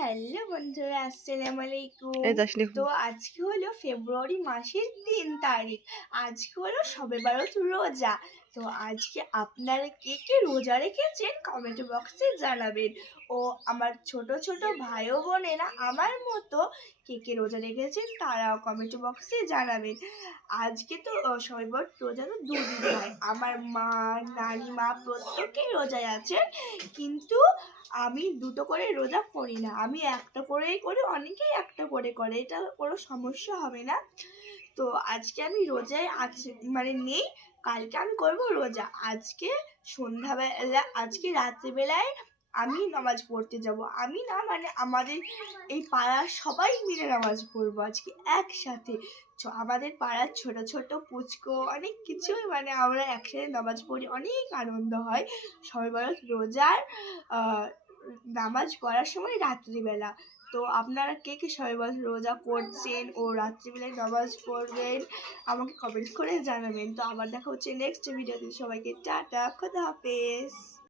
Hello বন্ধুরা, আসসালামু আলাইকুম। এই যাস তো আজকে হলো ফেব্রুয়ারি মাসের 3 তারিখ। আজকে হলো শবে বরত রোজা। তো আজকে আপনারা কে কে রোজা রেখেছেন কমেন্ট বক্সে জানাবেন। ও আমার ছোট ছোট ভাই ও বোনেরা আমার মতো কে কে রোজা রেখেছেন তারাও কমেন্ট বক্সে জানাবেন। আজকে তো শবে বরত রোজা তো দুদিন হয়। আমার মা, নানিমা প্রত্যেকেই রোজায় আছেন, কিন্তু আমি দুটো করে রোজা করি না, আমি একটা করেই করি, অনেকেই একটা করে করে, এটা কোনো সমস্যা হবে না। তো আজকে আমি রোজায় আছি মানে নেই, কালকে আমি করব রোজা। আজকে সন্ধ্যাবেলা, আজকে রাত্রিবেলায় আমি নামাজ পড়তে যাব। আমি না মানে আমাদের এই পাড়ার সবাই মিলে নামাজ পড়বো আজকে একসাথে। আমাদের পাড়ার ছোট ছোট পুচকো অনেক কিছুই মানে আমরা একসাথে নামাজ পড়ি, অনেক আনন্দ হয় সবাই বরং রোজার নামাজ পড়ার সময় রাত্রিবেলা। তো আপনারা কে কে সবাই রোজা করছেন ও রাত্রিবেলায় নামাজ পড়বেন আমাকে কমেন্ট করে জানাবেন। তো আবার দেখা হচ্ছে নেক্সট ভিডিওতে। সবাইকে টাটা, খোদা হাফেজ।